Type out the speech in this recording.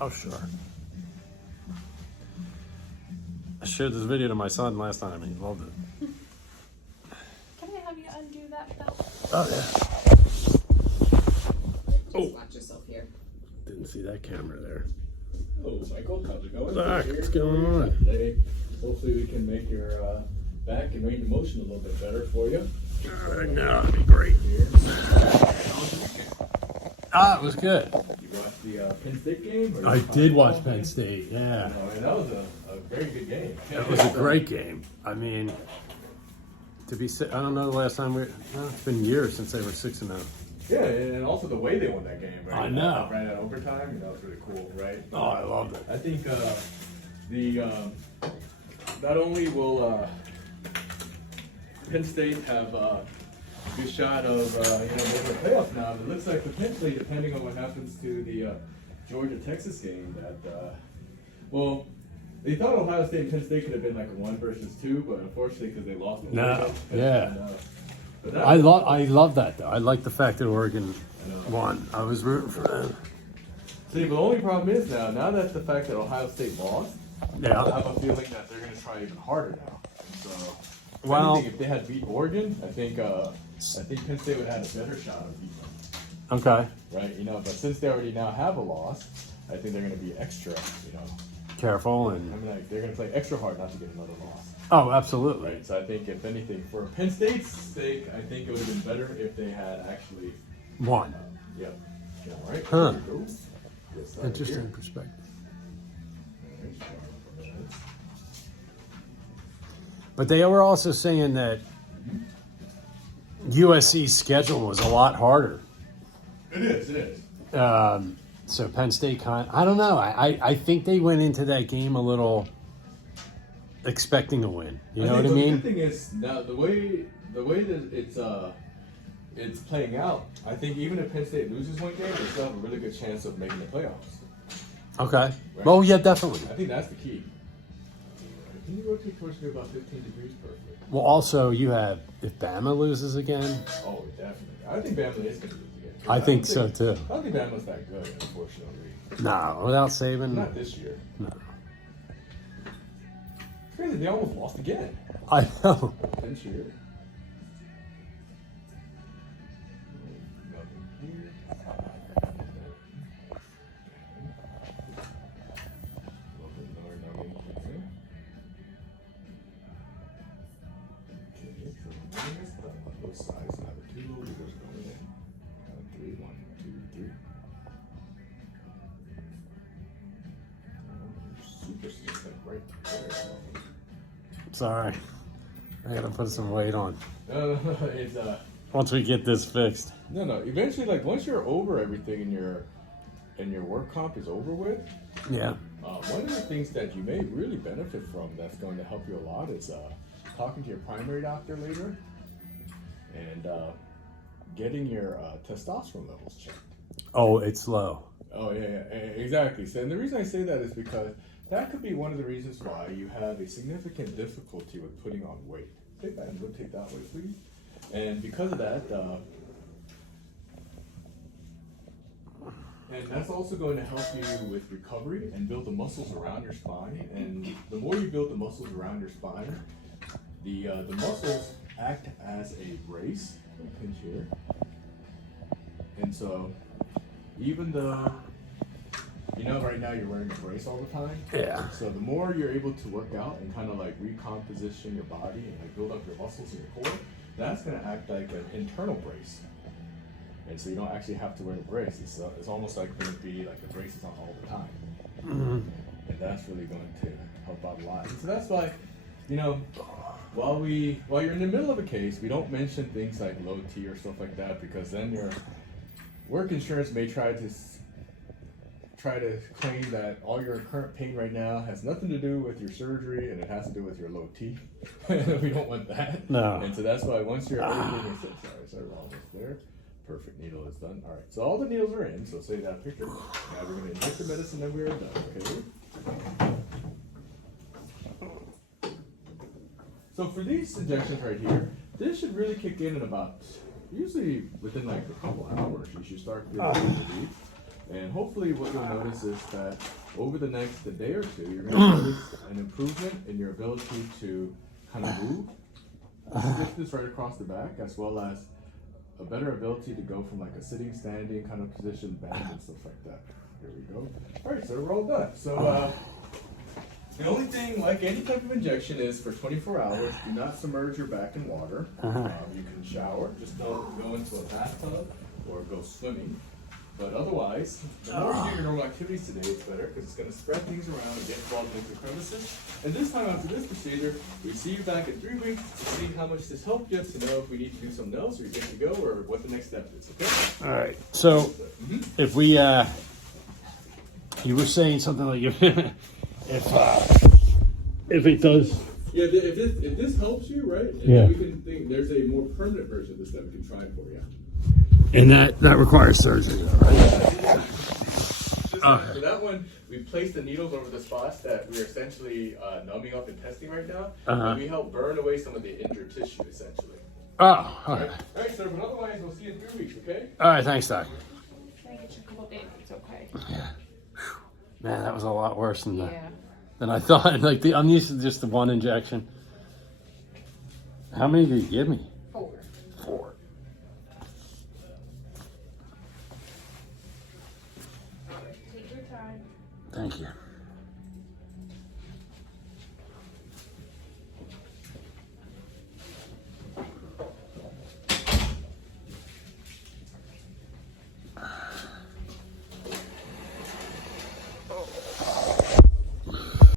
Oh, sure. I showed this video to my son last time and he loved it. Can I have you undo that belt? Oh, yeah. Just watch yourself here. Didn't see that camera there. Hello, Michael. How's it going? Zach, Here. what's going on? Today, hopefully we can make your back and range of motion a little bit better for you. No, that'd be great. Here. It was good. You watched the Penn State game? Or I the did football watch Penn State, yeah. game? I mean, that was a very good game. That was a great game. I mean, to be, I don't know the last time it's been years since they were 6-0. Yeah, and also the way they won that game, right? I know. Right at overtime, it's really cool, right? Oh, I loved it. I think not only will Penn State have a good shot of making the playoffs now, but it looks like potentially, depending on what happens to the Georgia-Texas game, that they thought Ohio State and Penn State could have been like a 1 versus 2, but unfortunately, because they lost. No, yeah. But I love that though. I like the fact that Oregon won. I was rooting for them. See, but the only problem is now that the fact that Ohio State lost, I Yeah. have a feeling that they're going to try even harder now. And so, Well- if they had beat Oregon, I think Penn State would have had a better shot of beating them, Okay. right? But since they already now have a loss, I think they're going to be extra, Careful and. they're going to play extra hard not to get another loss, Oh, absolutely. right? So I think if anything, for Penn State's sake, I think it would have been better if they had actually, One. all right. Huh. There we go. Get started Interesting here. perspective. All right. But they were also saying that USC's schedule was a lot harder. It is. So Penn State I don't know. I think they went into that game a little expecting a win. You know what I The mean? good thing is now the way that it's playing out. I think even if Penn State loses one game, they still have a really good chance of making the playoffs. Okay. Well, yeah, definitely. I think that's the key. Can you rotate towards me about 15 degrees? Perfect. Well, also you have if Bama loses again. Oh, definitely. I think Bama is going to lose again. I think so too. I don't think Bama's that good, unfortunately. No, without Saban. Not this year. No. It's crazy. They almost lost again. I know. This year. Nothing here. Both sides now the 2 low leaders going in. 3, 1, 2, 3. Super stick right there. Sorry. I gotta put some weight on No, it's once we get this fixed. no. Eventually, like once you're over everything and your work comp is over with, Yeah. one of the things that you may really benefit from that's going to help you a lot is talking to your primary doctor later and getting your testosterone levels checked. Oh, it's low. Oh yeah, exactly. So, and the reason I say that is because that could be one of the reasons why you have a significant difficulty with putting on weight. Take that and rotate that way, please. And because of that, and that's also going to help you with recovery and build the muscles around your spine. And the more you build the muscles around your spine, the muscles act as a brace. Pinch here. And so, even though right now you're wearing a brace all the time. Yeah. So the more you're able to work out and kind of like recomposition your body and like build up your muscles in your core, that's going to act like an internal brace. And so you don't actually have to wear the brace. It's almost like going to be like the brace is on all the time. Mm-hmm. And that's really going to help out a lot. And so that's why, while you're in the middle of a case, we don't mention things like low T or stuff like that, because then your work insurance may try to claim that all your current pain right now has nothing to do with your surgery and it has to do with your low T. We don't want that. No. And so that's why once you're everything is sorry, we're almost there. Perfect, needle is done. All right, so all the needles are in, so say that picture. Now we're going to inject the medicine and we are done, okay? So for these injections right here, this should really kick in about, usually within like a couple hours, you should start feeling relief. And hopefully what you'll notice is that over the next day or two, you're going to notice an improvement in your ability to kind of move stiffness right across the back, as well as a better ability to go from like a sitting, standing kind of position, bend and stuff like that. Here we go. All right, so we're all done. So the only thing, like any type of injection, is for 24 hours, do not submerge your back in water. You can shower, just don't go into a bathtub or go swimming. But otherwise, the more you do your normal activities today, it's better because it's going to spread things around and get involved into crevices. And this time after this procedure, we see you back in 3 weeks to see how much this helped you, to know if we need to do something else or you're good to go or what the next step is, okay? All right. So if we, you were saying something like if it does. Yeah, if this helps you, right? And Yeah. we can think there's a more permanent version of this that we can try for you. And that requires surgery, right? For that one, we place the needles over the spots that we're essentially numbing up and testing right now. And we help burn away some of the injured tissue, essentially. Oh, all right. All right, sir, but otherwise, we'll see you in 3 weeks, okay? All right, thanks, Doc. Can I get you a couple days? It's okay. Man, that was a lot worse than Yeah. than I thought. Like I'm used to just the one injection. How many did you give me? 4. 4. Take your time. Thank you.